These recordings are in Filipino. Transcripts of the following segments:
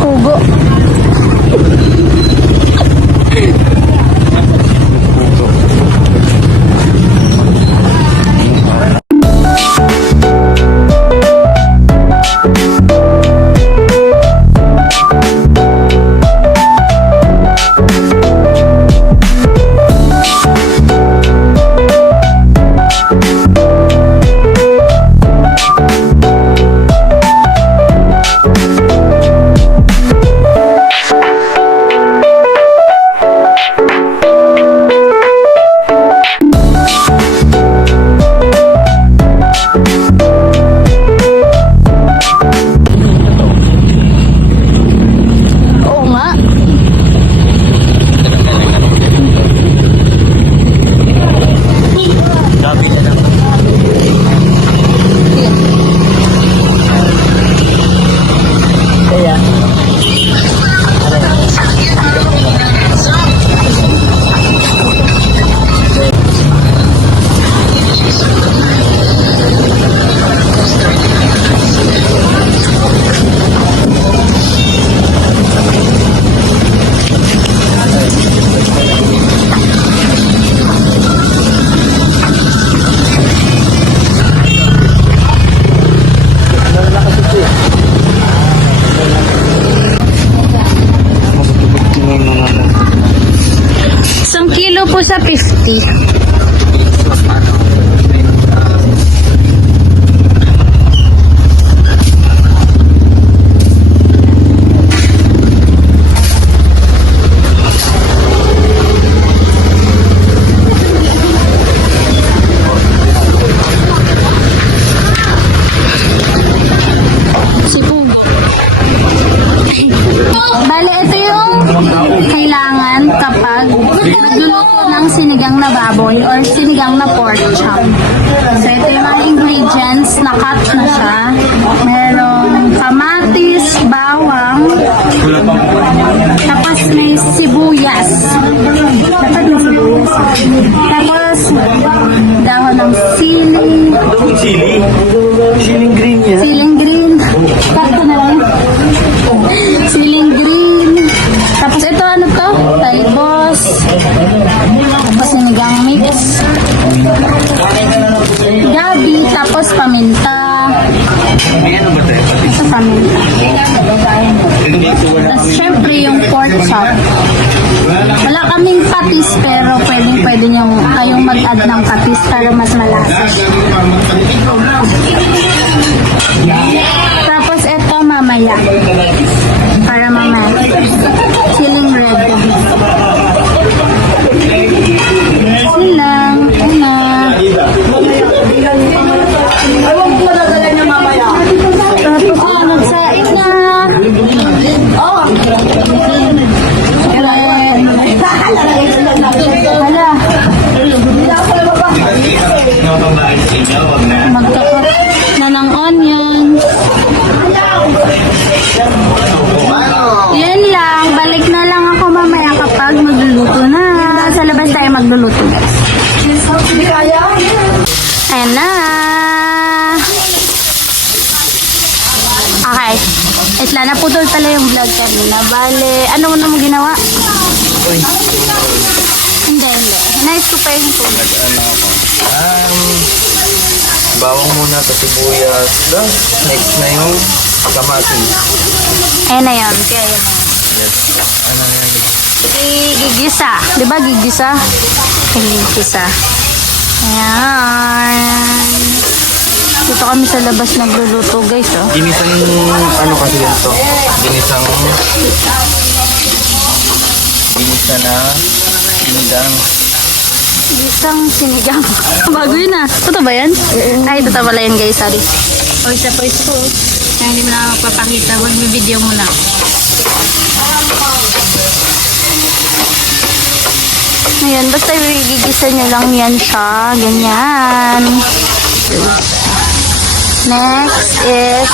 Pugo. Isang kilo po sa 50. Bale, ito yung kailangan kapag magluluto ng sinigang na baboy or sinigang na pork chop. So, ito yung mga ingredients. Na-cut na siya. Merong kamatis, bawang, tapos may sibuyas. Dapat may sibuyas. Tapos, dahon ng sili. Sili? Siling green yan? Siling green. Kakto na lang. Siling green. Tapos ito ano to? Talbos. Tapos sinigang mix. Gabi. Tapos paminta. Ito paminta. Tapos syempre yung pork chop. Wala kaming patis pero pwede nyo kayong mag-add ng patis para mas malasa. Tapos ito mamaya. Para mamaya. Siling red. Silang. Una. Ewan ko nadala niya mamaya. Tapos nagsaing na. Oh! Hala. Magkakot na ng onion. Yan lang. Balik na lang ako mamaya kapag magluluto na. Sa labas tayo magluluto, guys. Ayan na. Okay. Itla, naputol pala yung vlog kanina. Bale, ano mo na mo ginawa? Hindi. Nice ko pa yung tubig. Bawang muna sa sibuyas. Next na yung kamatis. Ayan na yun. Kaya yun. Yes. Ano na yan? Gigisa. Diba gigisa? Gigisa. Ayan. Dito kami sa labas nagluluto, guys, oh. Ginisang ano kasi yan to? Ginisa na sinigang. Gisang sinigang. Bago yun, ah. Totoo ba yan? Ay, totoo pala yan, guys. Sorry. O, isa po ito. Kaya hindi mo na magpapakita. Mag-video muna. Ayan, basta gigisa nyo lang yan siya. Ganyan. Next is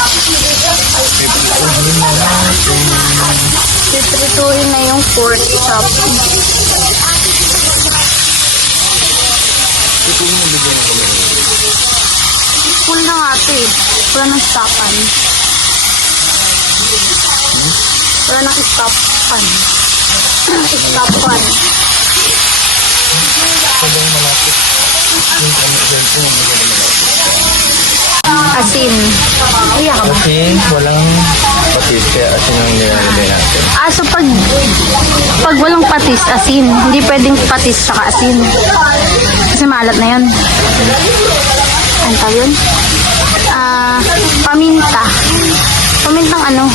piprituhin na yung pork chop. Full na nga ito eh. Wala nang stopan. Wala nang stopan. Stopan. Asin. Iya ka ba? Kasi walang patis, kaya asin ang nilalagay natin. So pag walang patis, asin. Hindi pwedeng patis saka asin. Kasi maalat na yun. Ano tawag yun? Paminta. Pamintang ano?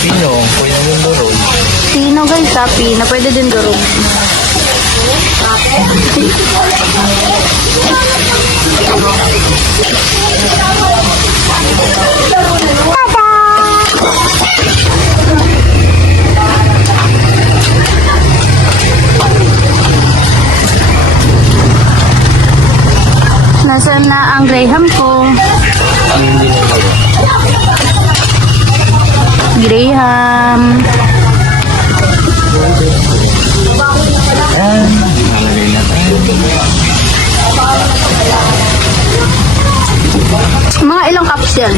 Pino, pwede yung durog. Pino guys pino. Pwede din durog. Nasaan na ang Graham ko? Hindi na durog. Graham. Ayan, nalagay natin. Mga ilang cups yan?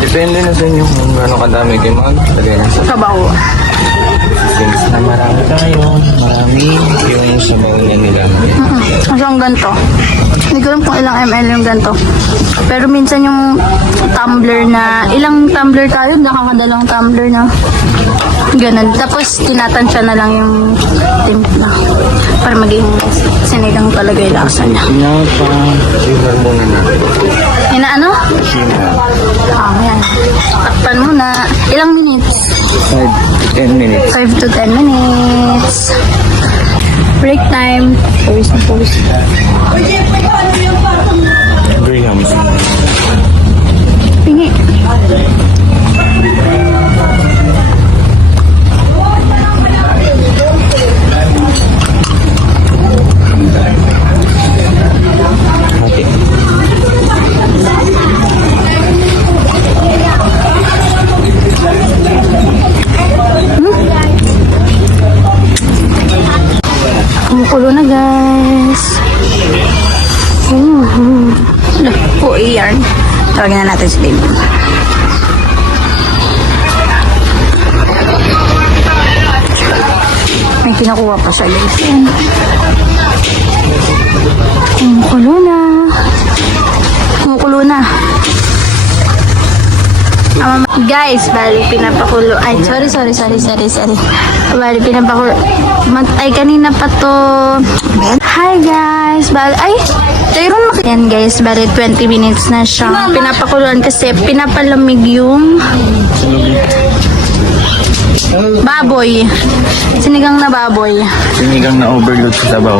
Depende na sa inyo kung gaano kadami kayo maglagay na sa Sabaw. since na marami tayo, marami yung sabaw na nila. Hanggang ganito. Hindi ko alam kung ilang ml yung ganito. Pero minsan yung tumbler na, ilang tumbler tayo, nakakadalawang tumbler na. Ganun. Tapos tinatansya na lang yung timpla. Para maging sinigang talaga yung lasa niya. Pinapa-sugar muna natin. Inaano? Sina. Yan. Takpan muna. Ilang minutes? 5 to 10 minutes. 5 to 10 minutes. Break time. Pause na pause. Grahams. Pingi. Okay. Kumukulo na guys. Po iyan. Tawagin na natin si Damon. May kinukuha pa siya guys. Kumukulo na. Kumukulo na. Guys, bali pinapakulo. Ay, sorry. Bali pinapakulo. Ay, kanina pa to. Hi guys. Bali, ay, Tyron yan guys. Bali 20 minutes na siya. Pinapakuluan kasi pinapalamig yung baboy. Sinigang na baboy. Sinigang na overload sa sabaw.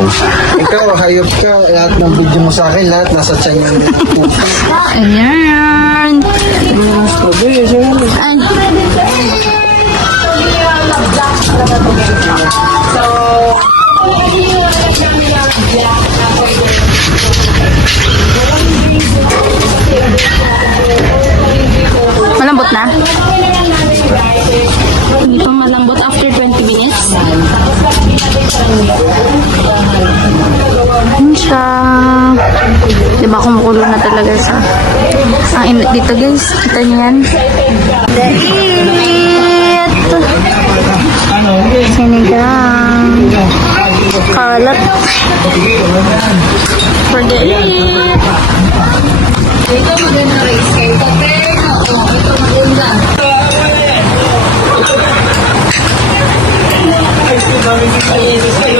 Ikaw, hayop ka. Lahat ng video mo sa akin, lahat nasa tiyan yan. Ayan. Ay. Malambot na? Hindi pa malambot after 20 minutes. Yan siya. Diba kumukulo na talaga sa ang init dito guys. Kita niyo yan. Dait! Sinigang. Kalat. For the eat. Ito maganda rice kayo. Ito maganda. Ay,